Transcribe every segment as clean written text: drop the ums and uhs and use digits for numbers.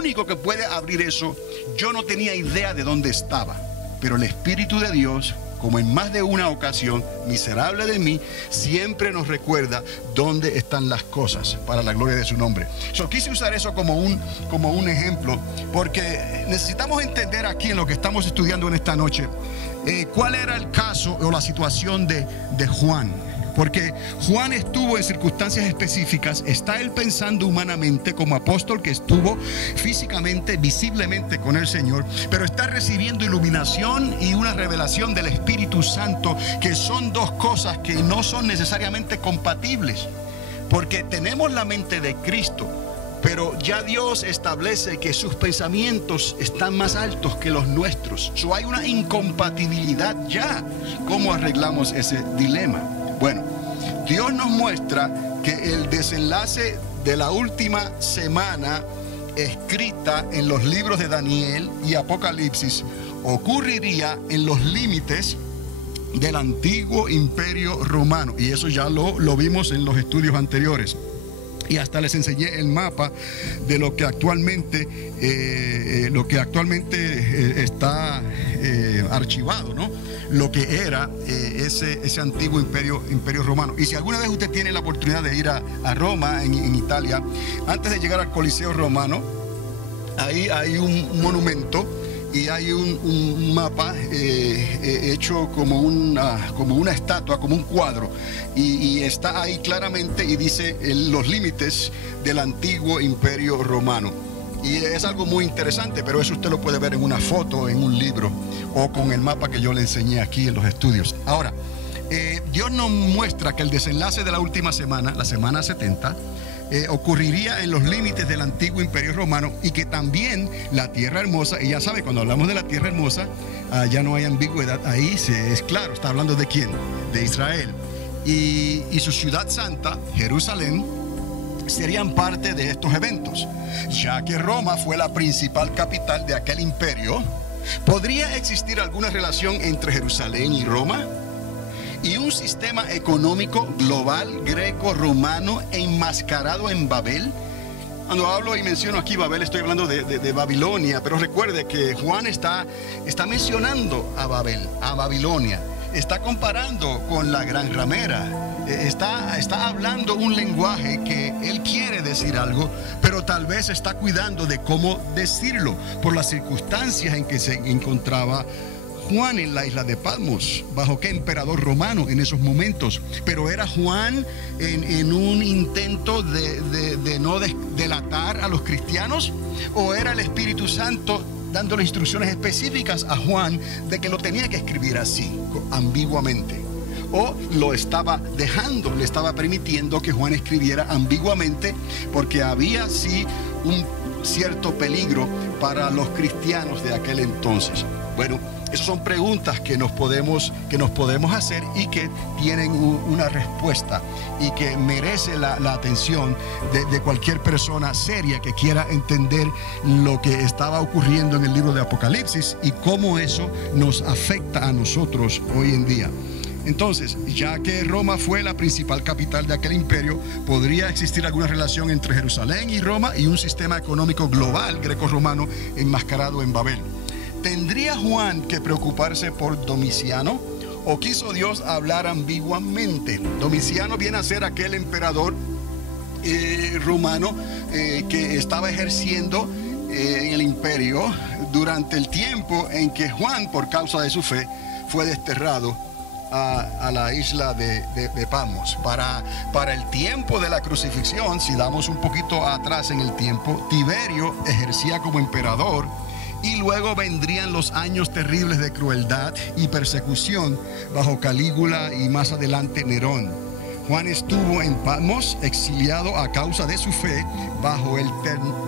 único que puede abrir eso. Yo no tenía idea de dónde estaba, pero el Espíritu de Dios, como en más de una ocasión, miserable de mí, siempre nos recuerda dónde están las cosas para la gloria de su nombre. Quise usar eso como un ejemplo, porque necesitamos entender aquí en lo que estamos estudiando en esta noche, cuál era el caso o la situación de Juan. Porque Juan estuvo en circunstancias específicas, está él pensando humanamente como apóstol que estuvo físicamente, visiblemente con el Señor, pero está recibiendo iluminación y una revelación del Espíritu Santo, que son dos cosas que no son necesariamente compatibles, porque tenemos la mente de Cristo, pero ya Dios establece que sus pensamientos están más altos que los nuestros. Hay una incompatibilidad ya. ¿Cómo arreglamos ese dilema? Bueno, Dios nos muestra que el desenlace de la última semana escrita en los libros de Daniel y Apocalipsis ocurriría en los límites del antiguo imperio romano. Y eso ya lo vimos en los estudios anteriores. Y hasta les enseñé el mapa de lo que actualmente está archivado, ¿no? Lo que era ese antiguo imperio romano. Y si alguna vez usted tiene la oportunidad de ir a Roma, en Italia, antes de llegar al Coliseo romano, ahí hay un monumento y hay un mapa hecho como una estatua, como un cuadro, y está ahí claramente y dice los límites del antiguo imperio romano. Y es algo muy interesante, pero eso usted lo puede ver en una foto, en un libro, o con el mapa que yo le enseñé aquí en los estudios. Ahora, Dios nos muestra que el desenlace de la última semana, la semana 70, ocurriría en los límites del antiguo imperio romano, y que también la tierra hermosa, y ya sabe, cuando hablamos de la tierra hermosa, ya no hay ambigüedad, ahí es claro, está hablando de quién, de Israel, y su ciudad santa, Jerusalén, serían parte de estos eventos. Ya que Roma fue la principal capital de aquel imperio, ¿podría existir alguna relación entre Jerusalén y Roma? Y un sistema económico global greco-romano enmascarado en Babel. Cuando hablo y menciono aquí Babel, estoy hablando de Babilonia, pero recuerde que Juan está mencionando a Babel, a Babilonia. Está comparando con la gran ramera. Está hablando un lenguaje que él quiere decir algo, pero tal vez está cuidando de cómo decirlo por las circunstancias en que se encontraba Juan en la isla de Patmos. ¿Bajo qué emperador romano en esos momentos? Pero era Juan en un intento de no delatar a los cristianos, o era el Espíritu Santo dándole instrucciones específicas a Juan de que lo tenía que escribir así, ambiguamente, o lo estaba dejando, le estaba permitiendo que Juan escribiera ambiguamente, porque había sí un cierto peligro para los cristianos de aquel entonces. Bueno, esas son preguntas que nos podemos hacer y que tienen una respuesta, y que merece la atención de cualquier persona seria que quiera entender lo que estaba ocurriendo en el libro de Apocalipsis y cómo eso nos afecta a nosotros hoy en día. Entonces, ya que Roma fue la principal capital de aquel imperio, ¿podría existir alguna relación entre Jerusalén y Roma y un sistema económico global greco-romano enmascarado en Babel? ¿Tendría Juan que preocuparse por Domiciano, o quiso Dios hablar ambiguamente? Domiciano viene a ser aquel emperador romano que estaba ejerciendo en el imperio durante el tiempo en que Juan, por causa de su fe, fue desterrado a la isla de Patmos. Para el tiempo de la crucifixión, si damos un poquito atrás en el tiempo, Tiberio ejercía como emperador, y luego vendrían los años terribles de crueldad y persecución bajo Calígula y más adelante Nerón. Juan estuvo en Patmos exiliado a causa de su fe bajo el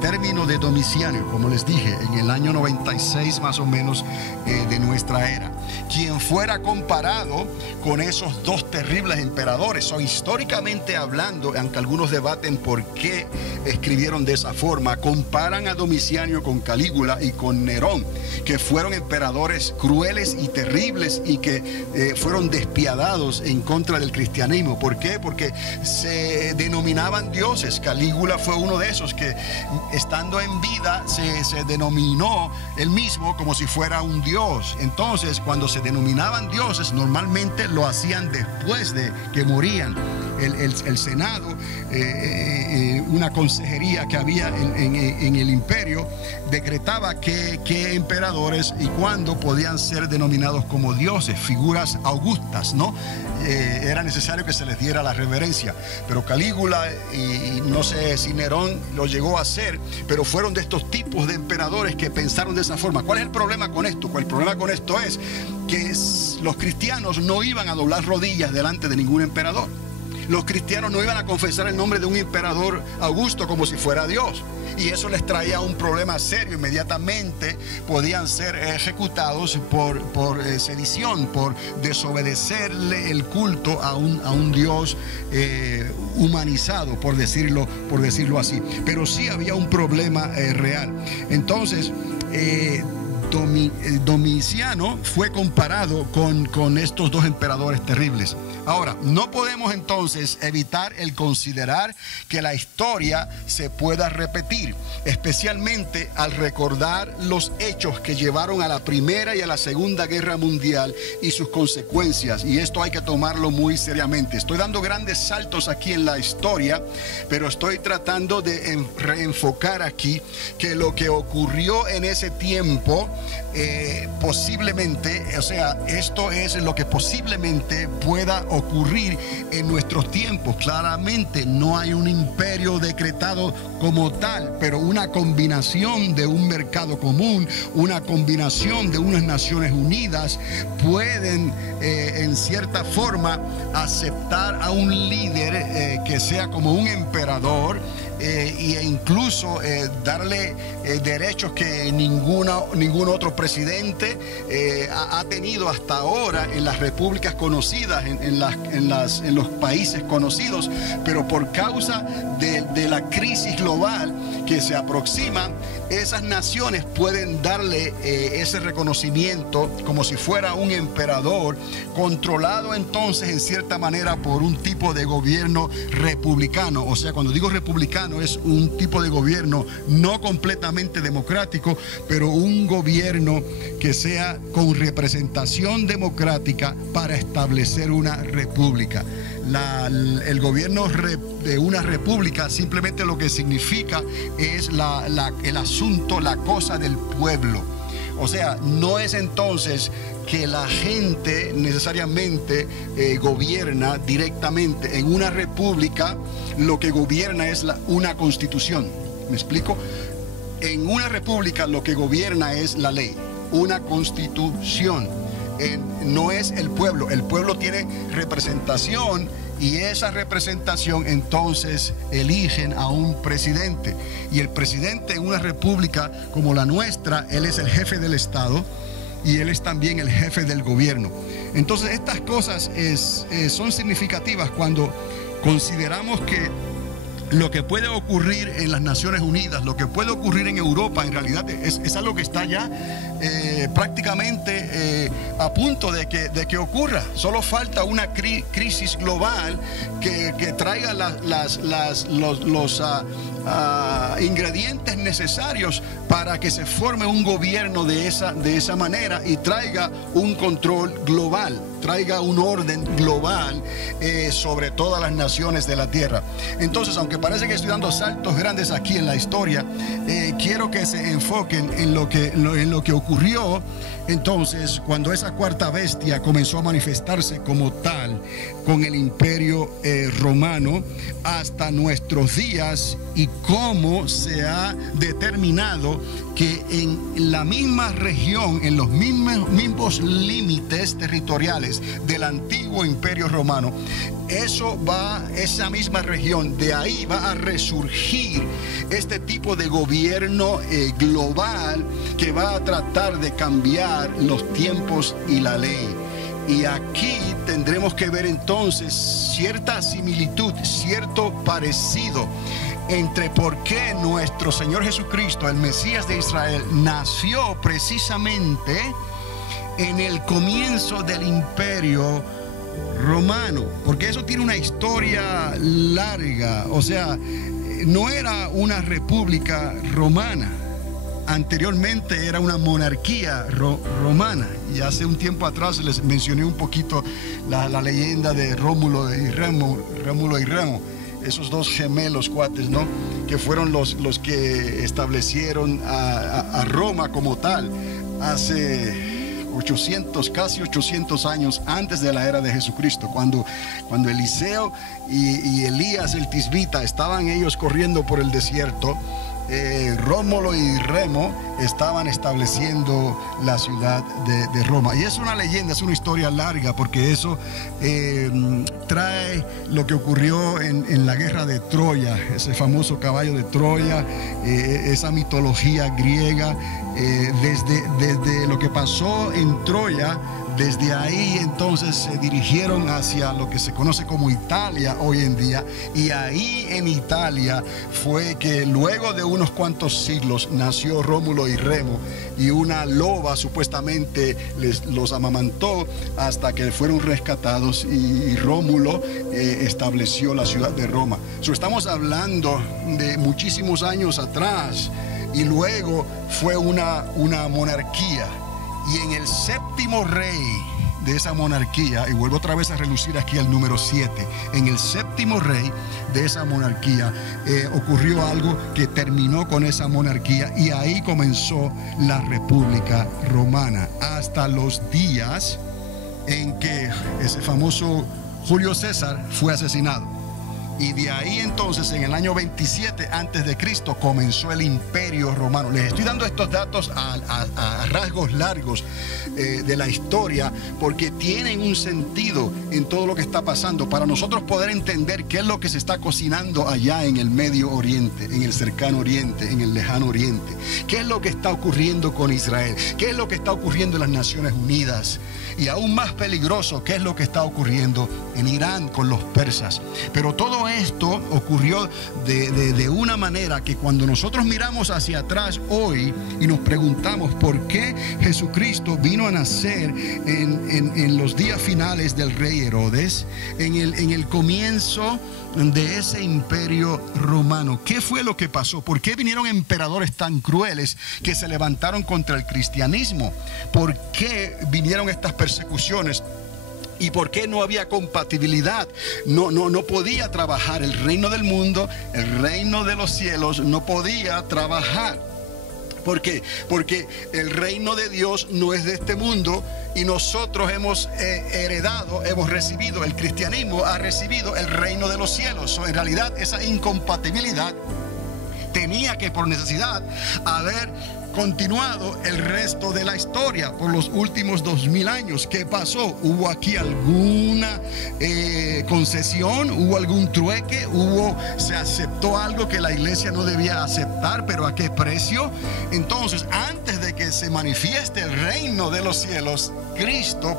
término de Domiciano, como les dije, en el año 96 más o menos de nuestra era. Quien fuera comparado con esos dos terribles emperadores, o históricamente hablando, aunque algunos debaten por qué escribieron de esa forma, comparan a Domiciano con Calígula y con Nerón, que fueron emperadores crueles y terribles y que fueron despiadados en contra del cristianismo. ¿Por qué? qué? Porque se denominaban dioses. Calígula fue uno de esos que, estando en vida, se denominó él mismo como si fuera un dios. Entonces, cuando se denominaban dioses, normalmente lo hacían después de que morían. El Senado, una consejería que había en el imperio, decretaba qué emperadores y cuándo podían ser denominados como dioses, figuras augustas, ¿no? Era necesario que se les diera la reverencia. Pero Calígula, y no sé si Nerón lo llegó a hacer, pero fueron de estos tipos de emperadores que pensaron de esa forma. ¿Cuál es el problema con esto? Pues el problema con esto es que los cristianos no iban a doblar rodillas delante de ningún emperador. Los cristianos no iban a confesar el nombre de un emperador Augusto como si fuera Dios. Y eso les traía un problema serio. Inmediatamente podían ser ejecutados por sedición, por desobedecerle el culto a un Dios humanizado, por decirlo así. Pero sí había un problema real. Entonces, Domiciano fue comparado con estos dos emperadores terribles. Ahora, no podemos entonces evitar el considerar que la historia se pueda repetir, especialmente al recordar los hechos que llevaron a la Primera y a la Segunda Guerra Mundial y sus consecuencias. Y esto hay que tomarlo muy seriamente. Estoy dando grandes saltos aquí en la historia, pero estoy tratando de reenfocar aquí que lo que ocurrió en ese tiempo posiblemente, o sea, esto es lo que posiblemente pueda ocurrir en nuestros tiempos. Claramente no hay un imperio decretado como tal, pero una combinación de un mercado común, una combinación de unas Naciones Unidas pueden en cierta forma aceptar a un líder que sea como un emperador, e incluso darle derechos que ningún otro presidente ha tenido hasta ahora en las repúblicas conocidas, en los países conocidos. Pero por causa de la crisis global que se aproxima, esas naciones pueden darle ese reconocimiento como si fuera un emperador, controlado entonces en cierta manera por un tipo de gobierno republicano. O sea, cuando digo republicano, es un tipo de gobierno no completamente democrático, pero un gobierno que sea con representación democrática para establecer una república. El gobierno de una república simplemente lo que significa es el asunto, la cosa del pueblo. O sea, no es entonces que la gente necesariamente gobierna directamente. En una república lo que gobierna es una constitución. ¿Me explico? En una república lo que gobierna es la ley, una constitución. No es el pueblo. El pueblo tiene representación y esa representación entonces eligen a un presidente. Y el presidente en una república como la nuestra, él es el jefe del Estado y él es también el jefe del gobierno. Entonces estas cosas son significativas cuando consideramos que lo que puede ocurrir en las Naciones Unidas, lo que puede ocurrir en Europa, en realidad es algo que está ya prácticamente a punto de que ocurra. Solo falta una crisis global que traiga los ingredientes necesarios para que se forme un gobierno de esa manera y traiga un control global, traiga un orden global sobre todas las naciones de la tierra. Entonces, aunque parece que estoy dando saltos grandes aquí en la historia, quiero que se enfoquen en lo que ocurrió entonces cuando esa cuarta bestia comenzó a manifestarse como tal con el imperio romano hasta nuestros días, y cómo se ha determinado que en la misma región, en los mismos límites territoriales del antiguo imperio romano, esa misma región, de ahí va a resurgir este tipo de gobierno global que va a tratar de cambiar los tiempos y la ley. Y aquí tendremos que ver entonces cierta similitud, cierto parecido entre por qué nuestro Señor Jesucristo, el Mesías de Israel, nació precisamente en el comienzo del imperio romano, porque eso tiene una historia larga. O sea, no era una república romana. Anteriormente era una monarquía romana. Y hace un tiempo atrás les mencioné un poquito la leyenda de Rómulo y Remo, esos dos gemelos cuates, ¿no? Que fueron los que establecieron a Roma como tal hace 800, casi 800 años antes de la era de Jesucristo, cuando Eliseo y Elías el Tisbita estaban ellos corriendo por el desierto. Rómulo y Remo estaban estableciendo la ciudad de Roma. Y es una leyenda, es una historia larga, porque eso trae lo que ocurrió en la guerra de Troya, ese famoso caballo de Troya, esa mitología griega, desde lo que pasó en Troya. Desde ahí entonces se dirigieron hacia lo que se conoce como Italia hoy en día, y ahí en Italia fue que luego de unos cuantos siglos nació Rómulo y Remo, y una loba supuestamente los amamantó hasta que fueron rescatados, y Rómulo estableció la ciudad de Roma. Estamos hablando de muchísimos años atrás, y luego fue una monarquía. Y en el séptimo rey de esa monarquía, y vuelvo otra vez a relucir aquí al número 7, en el séptimo rey de esa monarquía ocurrió algo que terminó con esa monarquía, y ahí comenzó la República Romana, hasta los días en que ese famoso Julio César fue asesinado. Y de ahí entonces, en el año 27 antes de Cristo, comenzó el Imperio Romano. Les estoy dando estos datos a rasgos largos de la historia, porque tienen un sentido en todo lo que está pasando, para nosotros poder entender qué es lo que se está cocinando allá en el Medio Oriente, en el Cercano Oriente, en el Lejano Oriente. ¿Qué es lo que está ocurriendo con Israel? ¿Qué es lo que está ocurriendo en las Naciones Unidas? Y aún más peligroso, ¿qué es lo que está ocurriendo en Irán con los persas? Pero todo esto ocurrió de una manera que cuando nosotros miramos hacia atrás hoy y nos preguntamos por qué Jesucristo vino a nacer en los días finales del rey Herodes, en el comienzo de ese imperio romano, ¿qué fue lo que pasó? ¿Por qué vinieron emperadores tan crueles que se levantaron contra el cristianismo? ¿Por qué vinieron estas persecuciones? ¿Y por qué no había compatibilidad? No podía trabajar el reino del mundo, el reino de los cielos no podía trabajar. ¿Por qué? Porque el reino de Dios no es de este mundo, y nosotros hemos recibido, el cristianismo ha recibido el reino de los cielos. En realidad, esa incompatibilidad tenía que, por necesidad, haber continuado el resto de la historia por los últimos 2000 años. ¿Qué pasó? ¿Hubo aquí alguna concesión? ¿Hubo algún trueque? ¿Se aceptó algo que la iglesia no debía aceptar? ¿Pero a qué precio? Entonces, antes de que se manifieste el reino de los cielos, Cristo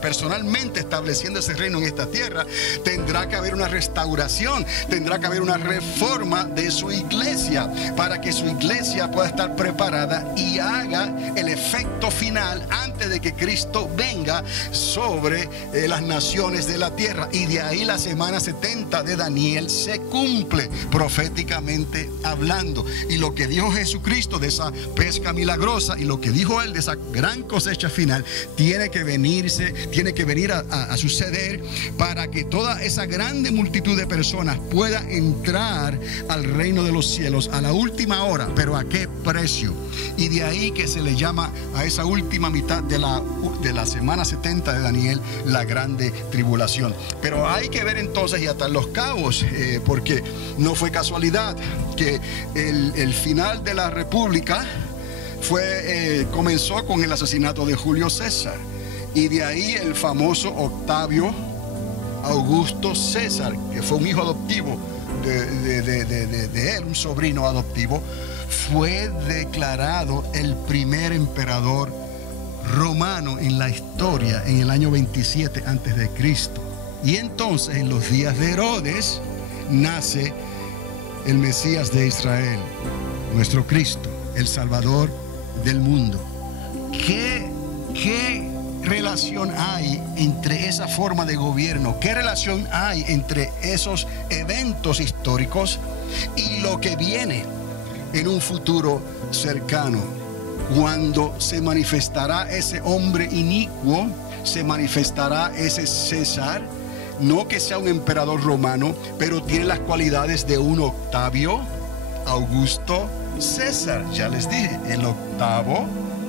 personalmente estableciendo ese reino en esta tierra, tendrá que haber una restauración, tendrá que haber una reforma de su iglesia, para que su iglesia pueda estar preparada y haga el efecto final antes de que Cristo venga sobre las naciones de la tierra. Y de ahí la semana 70 de Daniel se cumple proféticamente hablando. Y lo que dijo Jesucristo de esa pesca milagrosa, y lo que dijo él de esa gran cosecha final, tiene que venir a suceder, para que toda esa grande multitud de personas pueda entrar al reino de los cielos a la última hora. ¿Pero a qué precio? Y de ahí que se le llama a esa última mitad de la semana 70 de Daniel la grande tribulación. Pero hay que ver entonces y atar los cabos, porque no fue casualidad que el final de la república comenzó con el asesinato de Julio César, y de ahí el famoso Octavio Augusto César, que fue un hijo adoptivo de él, un sobrino adoptivo, fue declarado el primer emperador romano en la historia en el año 27 antes de Cristo. Y entonces, en los días de Herodes, nace el Mesías de Israel, nuestro Cristo, el Salvador del mundo. ¿Qué relación hay entre esa forma de gobierno? ¿Qué relación hay entre esos eventos históricos y lo que viene en un futuro cercano? Cuando se manifestará ese hombre inicuo, se manifestará ese César, no que sea un emperador romano, pero tiene las cualidades de un Octavio, Augusto, César. Ya les dije, el octavo,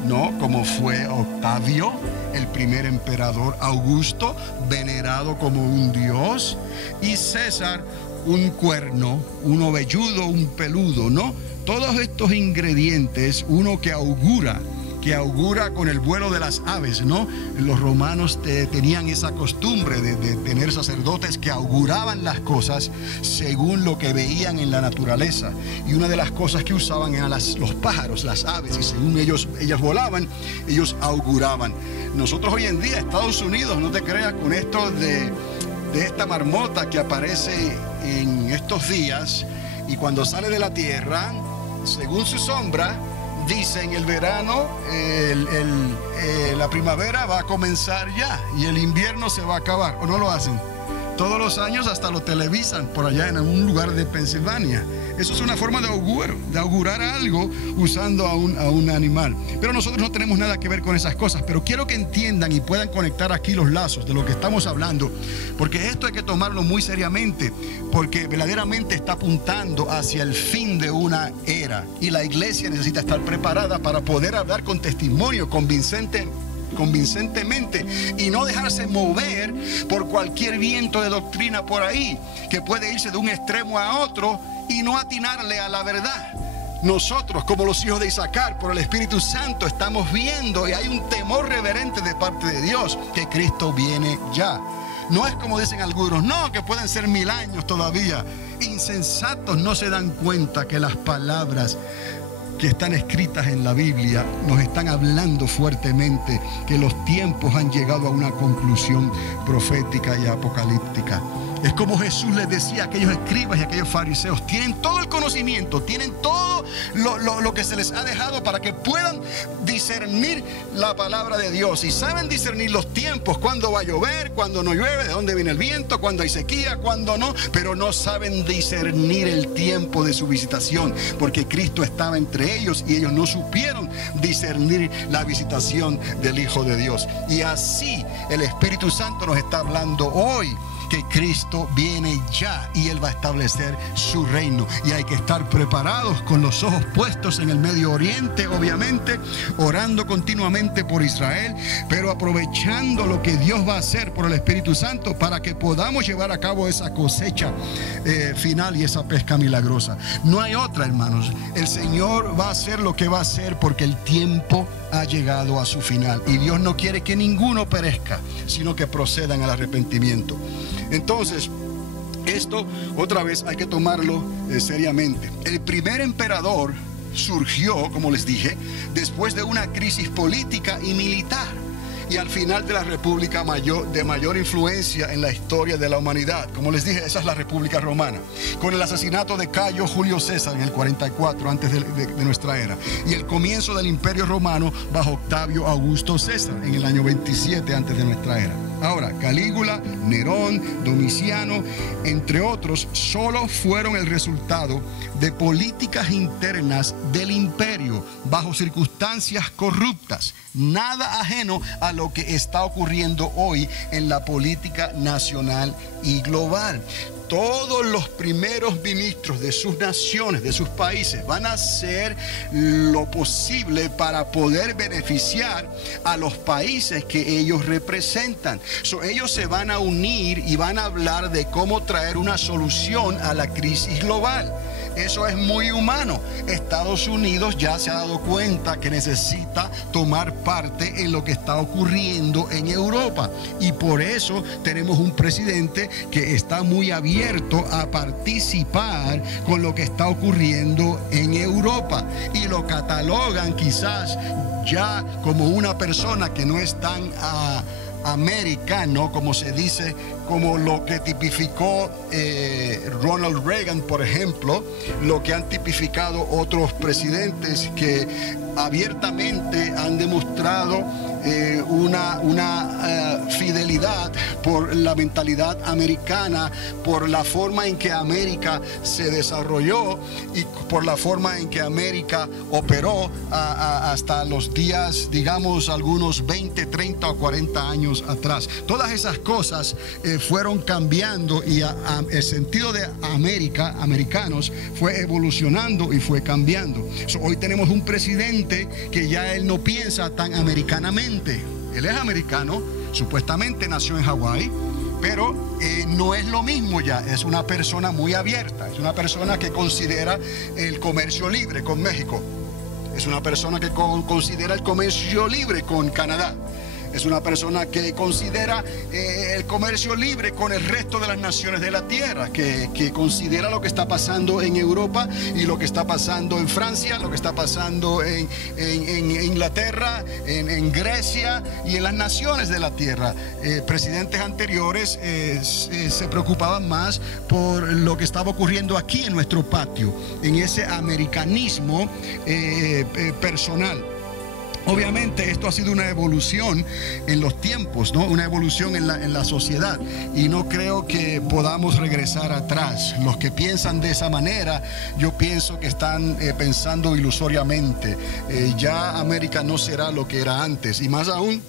¿no? Como fue Octavio, el primer emperador, Augusto, venerado como un dios, y César, un cuerno, un ovelludo, un peludo, ¿no? Todos estos ingredientes, uno que augura con el vuelo de las aves, ¿no? Los romanos tenían esa costumbre de tener sacerdotes que auguraban las cosas según lo que veían en la naturaleza. Y una de las cosas que usaban eran los pájaros, las aves, y según ellas volaban, ellos auguraban. Nosotros hoy en día, Estados Unidos, no te creas, con esto de esta marmota que aparece en estos días, y cuando sale de la tierra, según su sombra, dicen el verano, la primavera va a comenzar ya y el invierno se va a acabar. ¿O no lo hacen? Todos los años hasta lo televisan por allá en algún lugar de Pensilvania. Eso es una forma de augurar algo usando a un animal. Pero nosotros no tenemos nada que ver con esas cosas. Pero quiero que entiendan y puedan conectar aquí los lazos de lo que estamos hablando, porque esto hay que tomarlo muy seriamente, porque verdaderamente está apuntando hacia el fin de una era, y la iglesia necesita estar preparada para poder hablar con testimonio convincentemente y no dejarse mover por cualquier viento de doctrina por ahí, que puede irse de un extremo a otro y no atinarle a la verdad. Nosotros, como los hijos de Isaacar, por el Espíritu Santo, estamos viendo, y hay un temor reverente de parte de Dios, que Cristo viene ya. No es como dicen algunos, no, que pueden ser 1000 años todavía. Insensatos, no se dan cuenta que las palabras que están escritas en la Biblia nos están hablando fuertemente que los tiempos han llegado a una conclusión profética y apocalíptica. Es como Jesús les decía a aquellos escribas y a aquellos fariseos: tienen todo el conocimiento, tienen todo lo que se les ha dejado para que puedan discernir la palabra de Dios, y saben discernir los tiempos, cuándo va a llover, cuándo no llueve, de dónde viene el viento, cuándo hay sequía, cuándo no, pero no saben discernir el tiempo de su visitación, porque Cristo estaba entre ellos y ellos no supieron discernir la visitación del Hijo de Dios. Y así el Espíritu Santo nos está hablando hoy que Cristo viene ya y Él va a establecer su reino, y hay que estar preparados con los ojos puestos en el Medio Oriente, obviamente, orando continuamente por Israel, pero aprovechando lo que Dios va a hacer por el Espíritu Santo para que podamos llevar a cabo esa cosecha final y esa pesca milagrosa. No hay otra, hermanos. El Señor va a hacer lo que va a hacer porque el tiempo ha llegado a su final, y Dios no quiere que ninguno perezca, sino que procedan al arrepentimiento. Entonces, esto otra vez hay que tomarlo seriamente. El primer emperador surgió, como les dije, después de una crisis política y militar, y al final de la república de mayor influencia en la historia de la humanidad. Como les dije, esa es la República Romana, con el asesinato de Cayo Julio César en el 44 antes de nuestra era, y el comienzo del Imperio Romano bajo Octavio Augusto César en el año 27 antes de nuestra era. Ahora, Calígula, Nerón, Domiciano, entre otros, solo fueron el resultado de políticas internas del imperio bajo circunstancias corruptas, nada ajeno a lo que está ocurriendo hoy en la política nacional y global. Todos los primeros ministros de sus naciones, de sus países, van a hacer lo posible para poder beneficiar a los países que ellos representan. Ellos se van a unir y van a hablar de cómo traer una solución a la crisis global. Eso es muy humano. Estados Unidos ya se ha dado cuenta que necesita tomar parte en lo que está ocurriendo en Europa, y por eso tenemos un presidente que está muy abierto a participar con lo que está ocurriendo en Europa, y lo catalogan quizás ya como una persona que no es tan americano, como se dice, como lo que tipificó Ronald Reagan, por ejemplo, lo que han tipificado otros presidentes que abiertamente han demostrado una fidelidad por la mentalidad americana, por la forma en que América se desarrolló y por la forma en que América operó hasta los días, digamos, algunos 20, 30 o 40 años atrás. Todas esas cosas fueron cambiando y el sentido de América, americanos, fue evolucionando y fue cambiando. Hoy tenemos un presidente que ya él no piensa tan americanamente. Él es americano, supuestamente nació en Hawái, pero no es lo mismo ya. Es una persona muy abierta, es una persona que considera el comercio libre con México, es una persona que considera el comercio libre con Canadá. Es una persona que considera el comercio libre con el resto de las naciones de la tierra, que considera lo que está pasando en Europa y lo que está pasando en Francia, lo que está pasando en Inglaterra, en Grecia y en las naciones de la tierra. Presidentes anteriores se preocupaban más por lo que estaba ocurriendo aquí en nuestro patio, en ese americanismo personal. Obviamente esto ha sido una evolución en los tiempos, ¿no? Una evolución en la sociedad, y no creo que podamos regresar atrás. Los que piensan de esa manera, yo pienso que están pensando ilusoriamente. Ya América no será lo que era antes, y más aún